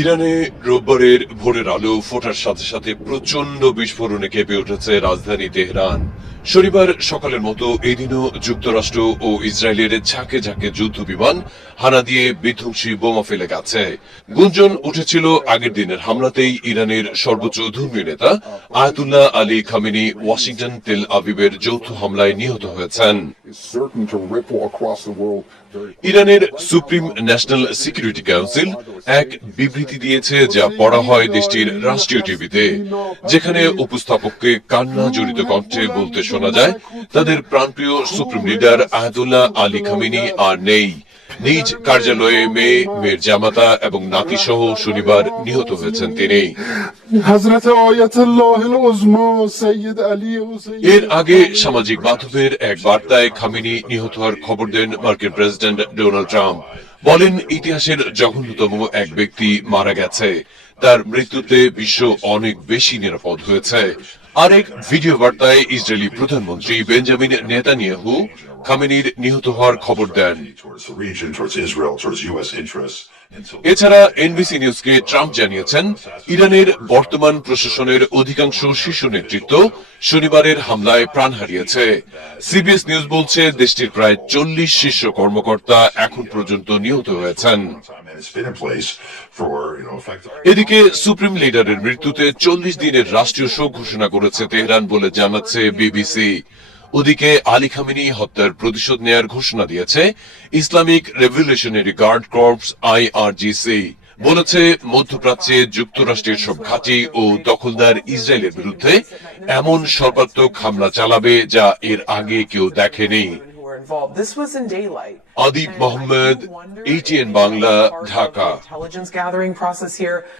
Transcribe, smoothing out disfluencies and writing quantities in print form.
ইরানে রোববারের ভোরের আলো ফোটার সাথে সাথে প্রচন্ড বিস্ফোরণে কেঁপে উঠেছে রাজধানী তেহরান। শনিবার সকালের মতো এদিনও যুক্তরাষ্ট্র ও ইসরায়েলের ঝাঁকে ঝাঁকে যুদ্ধ বিমান হানা দিয়ে বিধ্বংসী বোমা ফেলে গেছে। গুঞ্জন উঠেছিল আগের দিনের হামলাতেই ইরানের সর্বোচ্চ ধর্মীয় নেতা আয়াতুল্লাহ আলী খামেনি ওয়াশিংটন তেল আবিবের যৌথ হামলায় নিহত হয়েছেন। ইরানের সুপ্রিম ন্যাশনাল সিকিউরিটি কাউন্সিল এক বিবৃতি দিয়েছে, যা পড়া হয় দেশটির রাষ্ট্রীয় টিভিতে, যেখানে উপস্থাপককে কান্না জড়িত কণ্ঠে বলতে শোনা যায়, তাদের প্রাণপ্রিয় supreme leader Ayatollah Ali Khamenei আর নেই। নিজ কার্যালয়ে মেয়ের জামাতা এবং নাতি সহ শনিবার নিহত হয়েছেন তিনি। এর আগে সামাজিক মাধ্যমের এক বার্তায় খামেনি নিহত হওয়ার খবর দেন মার্কিন প্রেসিডেন্ট ডোনাল্ড ট্রাম্প। বলেন, ইতিহাসের জঘন্যতম এক ব্যক্তি মারা গেছে, তার মৃত্যুতে বিশ্ব অনেক বেশি নিরাপদ হয়েছে। আরেক ভিডিও বার্তায় ইসরায়েলি প্রধানমন্ত্রী বেঞ্জামিন নেতানিয়াহু খামেনির নিহত হওয়ার খবর দেন। এছাড়া এনবিসি নিউজকে ট্রাম্প জানিয়েছেন, ইরানের বর্তমান প্রশাসনের অধিকাংশ শীর্ষ নেতৃত্ব শনিবারের হামলায় প্রাণ হারিয়েছে। সিবিএস নিউজ বলছে, দেশটির প্রায় 40 শীর্ষ কর্মকর্তা এখন পর্যন্ত নিহত হয়েছেন। এদিকে সুপ্রিম লিডারের মৃত্যুতে 40 দিনের রাষ্ট্রীয় শোক ঘোষণা করেছে তেহরান বলে জানাচ্ছে বিবিসি। ওদিকে আলী খামেনি হত্যার প্রতিশোধ নেয়ার ঘোষণা দিয়েছে Islamic revolutionary guard corps IRGC. বলেছে, মধ্যপ্রাচ্যে যুক্তরাষ্ট্রের সব ঘাঁটি ও দখলদার ইসরায়েলের বিরুদ্ধে এমন সর্বাত্মক হামলা চালাবে যা এর আগে কেউ দেখেনি। আদিব মোহাম্মদ, ATN বাংলা, ঢাকা।